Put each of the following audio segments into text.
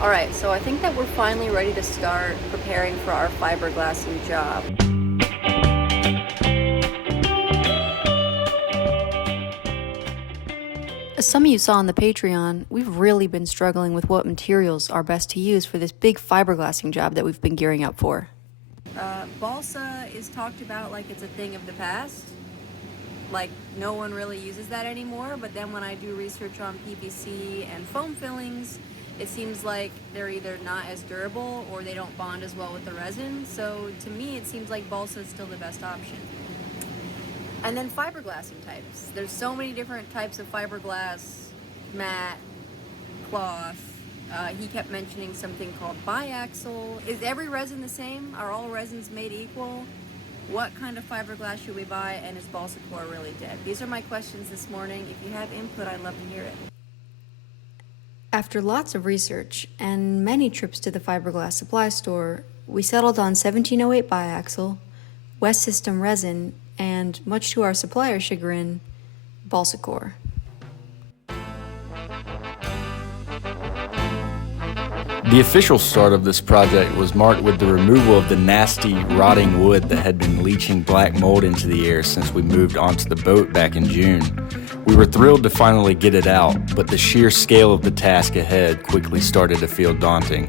Alright, so I think that we're finally ready to start preparing for our fiberglassing job. As some of you saw on the Patreon, we've really been struggling with what materials are best to use for this big fiberglassing job that we've been gearing up for. Balsa is talked about like it's a thing of the past. Like, no one really uses that anymore, but then when I do research on PVC and foam fillings, it seems like they're either not as durable or they don't bond as well with the resin. So to me, it seems like balsa is still the best option. And then fiberglassing types. There's so many different types of fiberglass, matte, cloth. He kept mentioning something called biaxial. Is every resin the same? Are all resins made equal? What kind of fiberglass should we buy, and is balsa core really dead? These are my questions this morning. If you have input, I'd love to hear it. After lots of research and many trips to the fiberglass supply store, we settled on 1708 biaxial, West System resin, and much to our supplier's chagrin, balsa core. The official start of this project was marked with the removal of the nasty, rotting wood that had been leaching black mold into the air since we moved onto the boat back in June. We were thrilled to finally get it out, but the sheer scale of the task ahead quickly started to feel daunting.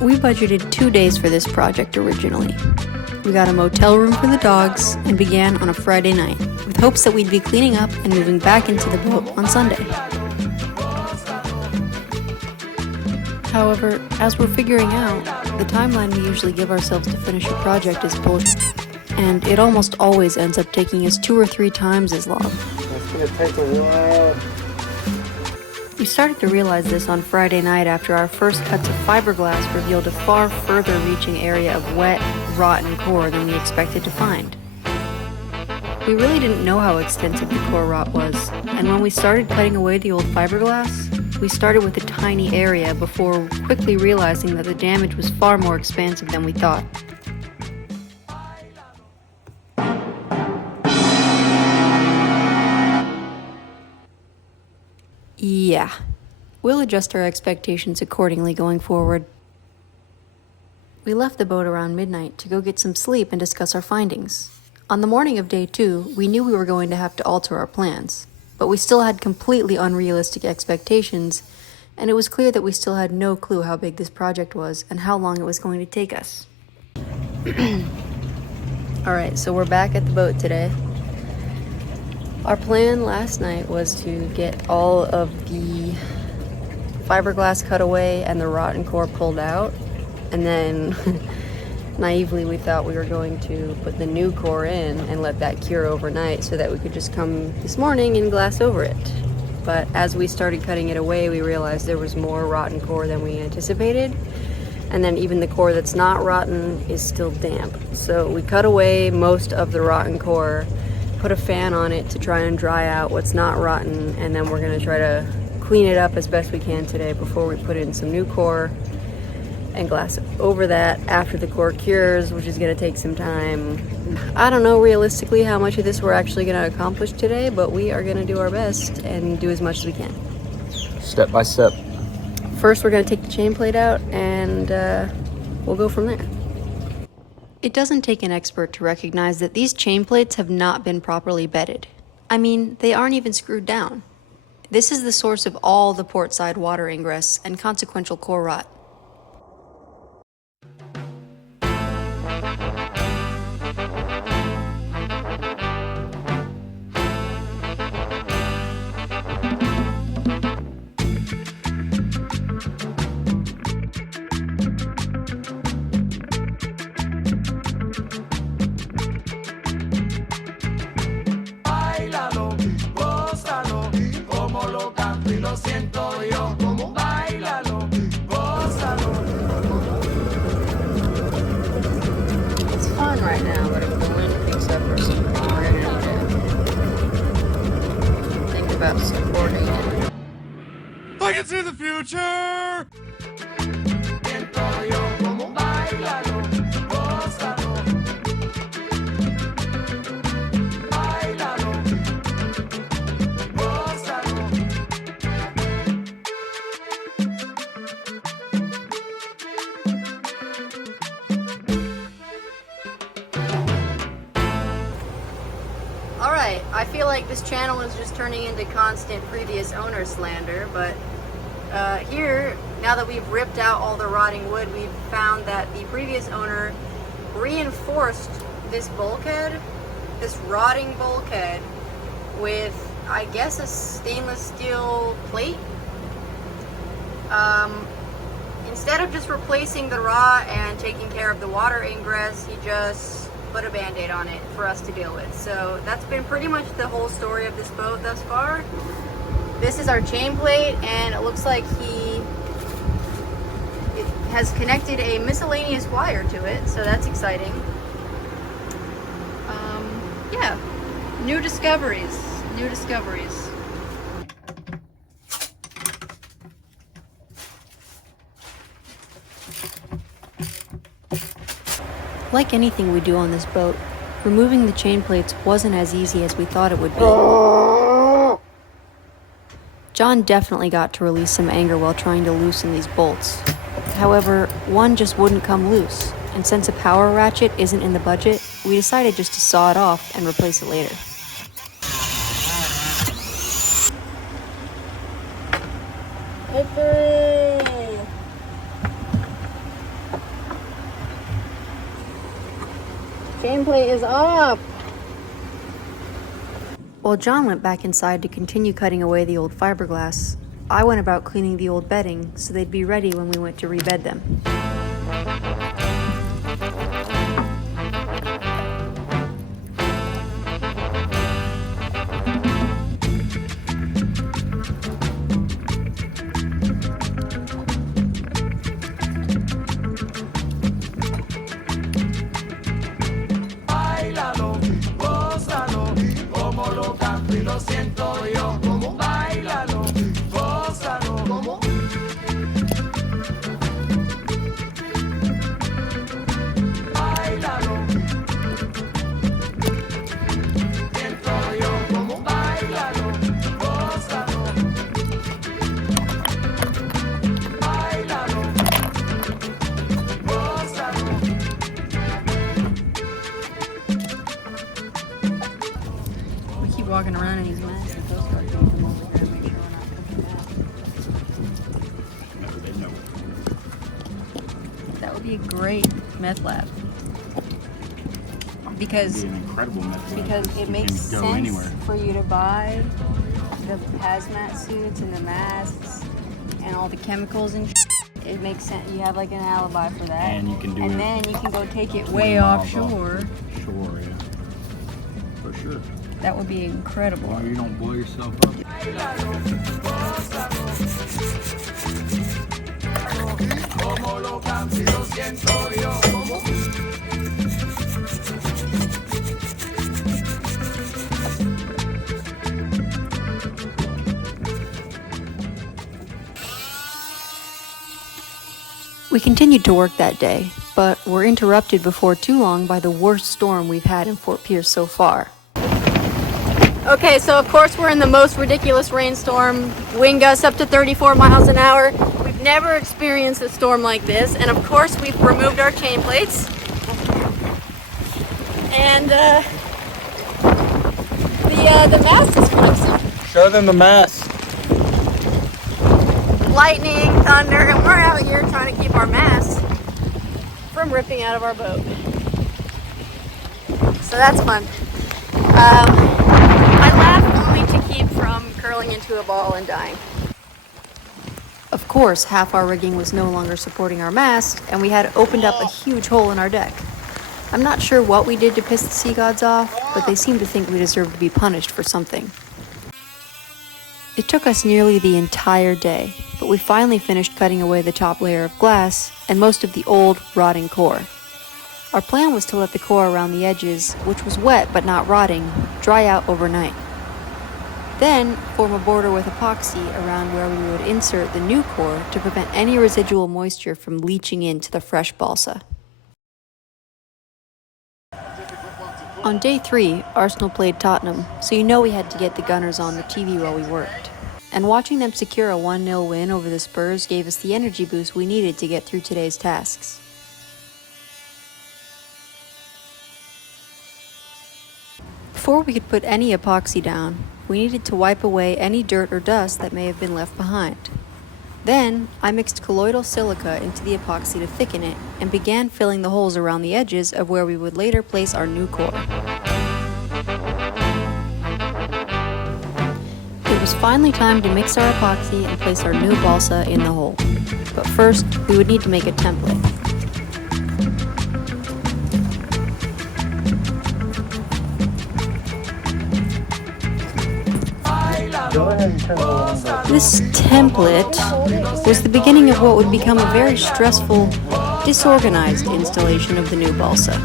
We budgeted 2 days for this project originally. We got a motel room for the dogs and began on a Friday night, with hopes that we'd be cleaning up and moving back into the boat on Sunday. However, as we're figuring out, the timeline we usually give ourselves to finish a project is bullshit, and it almost always ends up taking us 2 or 3 times as long. That's gonna take a while. We started to realize this on Friday night after our first cuts of fiberglass revealed a far further reaching area of wet, rotten core than we expected to find. We really didn't know how extensive the core rot was, and when we started cutting away the old fiberglass, we started with a tiny area before quickly realizing that the damage was far more expansive than we thought. Yeah, we'll adjust our expectations accordingly going forward. We left the boat around midnight to go get some sleep and discuss our findings. On the morning of day 2, we knew we were going to have to alter our plans, but we still had completely unrealistic expectations, and it was clear that we still had no clue how big this project was and how long it was going to take us. Alright, so we're back at the boat today. Our plan last night was to get all of the fiberglass cut away and the rotten core pulled out, and then naively we thought we were going to put the new core in and let that cure overnight so that we could just come this morning and glass over it. But as we started cutting it away, we realized there was more rotten core than we anticipated, and then even the core that's not rotten is still damp. So we cut away most of the rotten core, put a fan on it to try and dry out what's not rotten, and then we're going to try to clean it up as best we can today before we put in some new core and glass over that after the core cures, which is going to take some time. I don't know realistically how much of this we're actually going to accomplish today, but we are going to do our best and do as much as we can. Step by step. First, we're going to take the chain plate out, and we'll go from there. It doesn't take an expert to recognize that these chain plates have not been properly bedded. I mean, they aren't even screwed down. This is the source of all the port side water ingress and consequential core rot. It's fun right now, but if the wind picks up or something, we're gonna have to think about supporting it. I can see the future! I feel like this channel is just turning into constant previous owner slander, but here, now that we've ripped out all the rotting wood, we've found that the previous owner reinforced this bulkhead, this rotting bulkhead, with, I guess, a stainless steel plate. Instead of just replacing the rot and taking care of the water ingress, he just put a band-aid on it for us to deal with. So that's been pretty much the whole story of this boat thus far. This is our chain plate, and it looks like it has connected a miscellaneous wire to it, so that's exciting. Yeah, new discoveries. Like anything we do on this boat, removing the chain plates wasn't as easy as we thought it would be. John definitely got to release some anger while trying to loosen these bolts. However, one just wouldn't come loose, and since a power ratchet isn't in the budget, we decided just to saw it off and replace it later. Chain plate is up! While John went back inside to continue cutting away the old fiberglass, I went about cleaning the old bedding so they'd be ready when we went to rebed them. Walking around in these masks and Coast Guard can come over here and make sure we're not cooking that. That would be a great meth lab. Because It'd be an incredible meth lab. because it makes go sense anywhere. for you to buy the hazmat suits and the masks and all the chemicals and it makes sense. You have like an alibi for that. And you can do and it then you can go take it 20 way miles offshore. Sure, yeah. For sure. That would be incredible. Why you don't blow yourself up? We continued to work that day, but were interrupted before too long by the worst storm we've had in Fort Pierce so far. Okay, so of course we're in the most ridiculous rainstorm, wind gusts up to 34 miles an hour. We've never experienced a storm like this, and of course we've removed our chain plates. And the mast is flexing. Show them the mast. Lightning, thunder, and we're out here trying to keep our mast from ripping out of our boat. So that's fun. I laugh only to keep from curling into a ball and dying. Of course, half our rigging was no longer supporting our mast, and we had opened up a huge hole in our deck. I'm not sure what we did to piss the sea gods off, but they seem to think we deserve to be punished for something. It took us nearly the entire day, but we finally finished cutting away the top layer of glass and most of the old, rotting core. Our plan was to let the core around the edges, which was wet but not rotting, dry out overnight. Then, form a border with epoxy around where we would insert the new core to prevent any residual moisture from leaching into the fresh balsa. On day 3, Arsenal played Tottenham, so you know we had to get the gunners on the TV while we worked. And watching them secure a 1-0 win over the Spurs gave us the energy boost we needed to get through today's tasks. Before we could put any epoxy down, we needed to wipe away any dirt or dust that may have been left behind. Then, I mixed colloidal silica into the epoxy to thicken it and began filling the holes around the edges of where we would later place our new core. It was finally time to mix our epoxy and place our new balsa in the hole. But first, we would need to make a template. Go ahead and turn it around. This template was the beginning of what would become a very stressful, disorganized installation of the new balsa.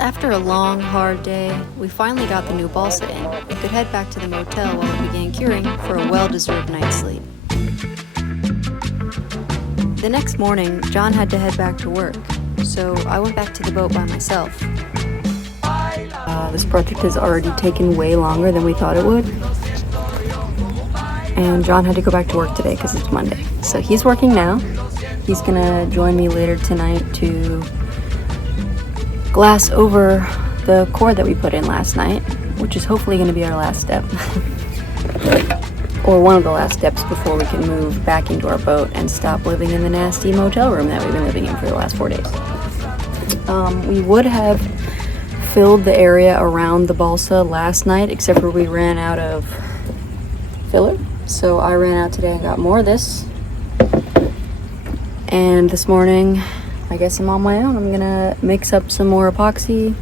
After a long, hard day, we finally got the new balsa in and could head back to the motel while it began curing for a well-deserved night's sleep. The next morning, John had to head back to work, so I went back to the boat by myself. This project has already taken way longer than we thought it would. And John had to go back to work today because it's Monday. So he's working now. He's gonna join me later tonight to glass over the core that we put in last night, which is hopefully going to be our last step. Or one of the last steps before we can move back into our boat and stop living in the nasty motel room that we've been living in for the last 4 days. We would have filled the area around the balsa last night, except for we ran out of filler. So I ran out today and got more of this. And this morning, I guess I'm on my own. I'm gonna mix up some more epoxy,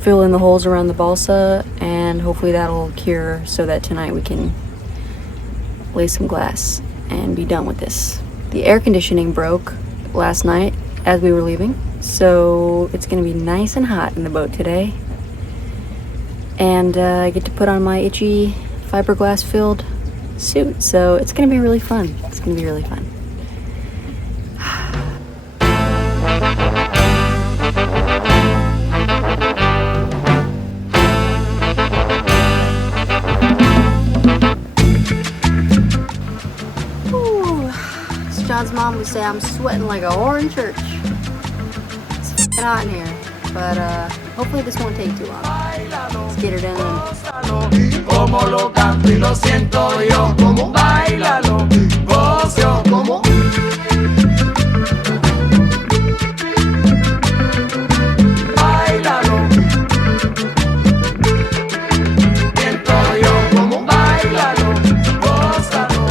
fill in the holes around the balsa, and hopefully that'll cure so that tonight we can lay some glass and be done with this. The air conditioning broke last night as we were leaving, so it's gonna be nice and hot in the boat today. And I get to put on my itchy fiberglass filled suit, so it's gonna be really fun. It's gonna be really fun. John's mom would say I'm sweating like a whore in church. It's f***ing hot in here, but hopefully this won't take too long. Let's get her done. Como lo canto y lo siento yo, como bailalo, gozo, como bailalo, siento yo, como bailalo, gózalo.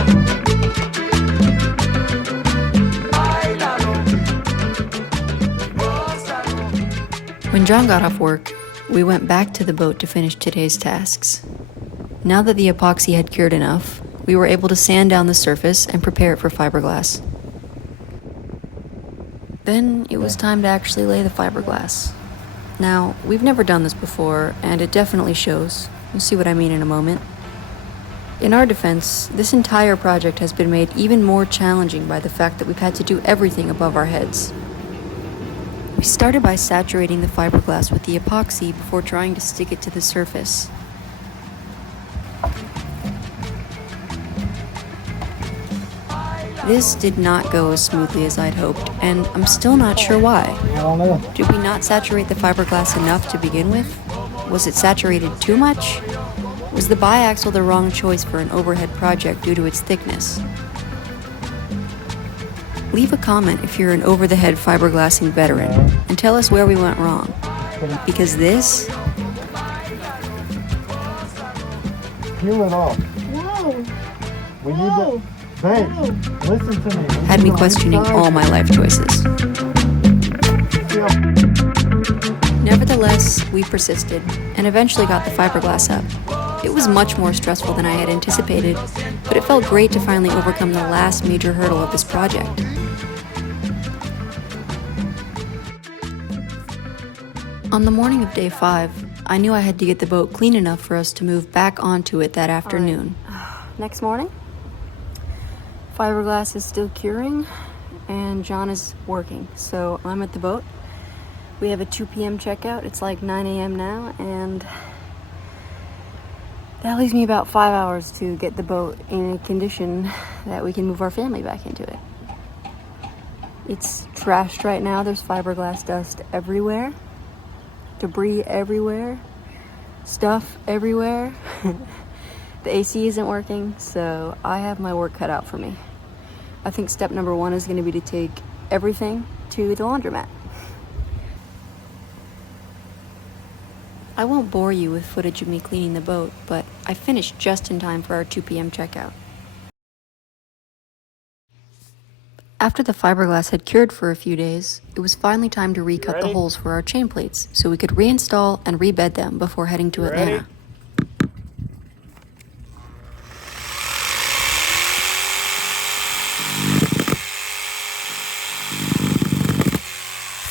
When John got off work, we went back to the boat to finish today's tasks. Now that the epoxy had cured enough, we were able to sand down the surface and prepare it for fiberglass. Then it was time to actually lay the fiberglass. Now, we've never done this before, and it definitely shows. You'll see what I mean in a moment. In our defense, this entire project has been made even more challenging by the fact that we've had to do everything above our heads. We started by saturating the fiberglass with the epoxy before trying to stick it to the surface. This did not go as smoothly as I'd hoped, and I'm still not sure why. I don't know. Did we not saturate the fiberglass enough to begin with? Was it saturated too much? Was the biaxle the wrong choice for an overhead project due to its thickness? Leave a comment if you're an over-the-head fiberglassing veteran and tell us where we went wrong. Because this Peel it off. No. We need to. Babe, listen to me. had me questioning all my life choices. Nevertheless, we persisted and eventually got the fiberglass up. It was much more stressful than I had anticipated, but it felt great to finally overcome the last major hurdle of this project. On the morning of day 5, I knew I had to get the boat clean enough for us to move back onto it that afternoon. Next morning, fiberglass is still curing and John is working. So I'm at the boat. We have a 2 p.m. checkout. It's like 9 a.m. now, and that leaves me about 5 hours to get the boat in a condition that we can move our family back into it. It's trashed right now. There's fiberglass dust everywhere, debris everywhere, stuff everywhere. The AC isn't working, so I have my work cut out for me. I think step number 1 is going to be to take everything to the laundromat. I won't bore you with footage of me cleaning the boat, but I finished just in time for our 2 p.m. checkout. After the fiberglass had cured for a few days, it was finally time to recut the holes for our chain plates so we could reinstall and rebed them before heading to Atlanta.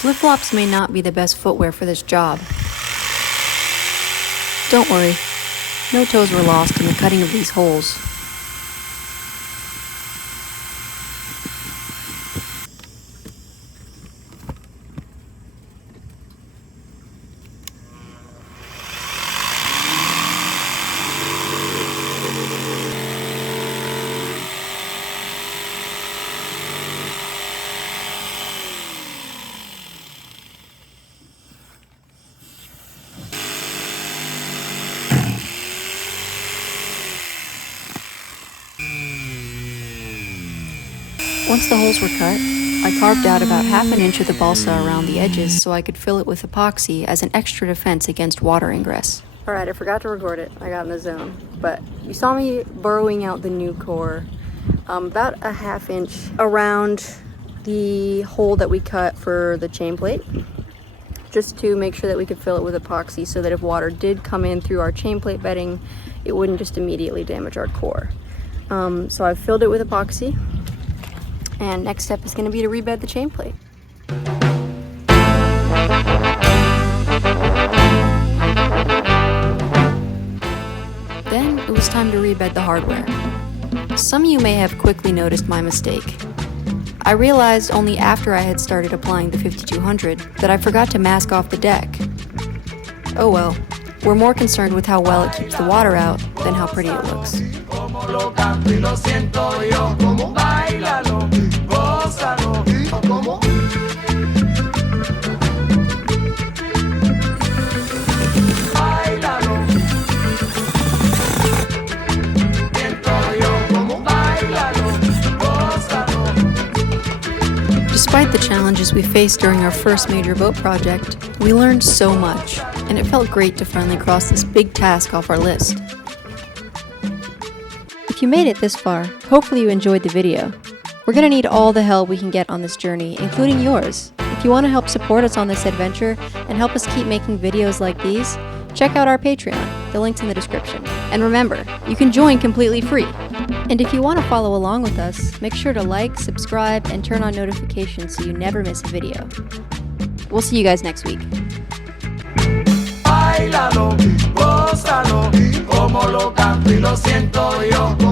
Flip-flops may not be the best footwear for this job. Don't worry, no toes were lost in the cutting of these holes. Once the holes were cut, I carved out about ½ an inch of the balsa around the edges so I could fill it with epoxy as an extra defense against water ingress. Alright, I forgot to record it. I got in the zone. But you saw me burrowing out the new core about a ½ inch around the hole that we cut for the chain plate, just to make sure that we could fill it with epoxy so that if water did come in through our chain plate bedding, it wouldn't just immediately damage our core. So I've filled it with epoxy. And next step is going to be to rebed the chain plate. Then it was time to rebed the hardware. Some of you may have quickly noticed my mistake. I realized only after I had started applying the 5200 that I forgot to mask off the deck. Oh well, we're more concerned with how well it keeps the water out than how pretty it looks. Despite the challenges we faced during our first major boat project, we learned so much, and it felt great to finally cross this big task off our list. If you made it this far, hopefully you enjoyed the video. We're going to need all the help we can get on this journey, including yours. If you want to help support us on this adventure and help us keep making videos like these, check out our Patreon. The link's in the description. And remember, you can join completely free. And if you want to follow along with us, make sure to like, subscribe, and turn on notifications so you never miss a video. We'll see you guys next week. Báilalo, gózalo, como lo canto y lo siento yo.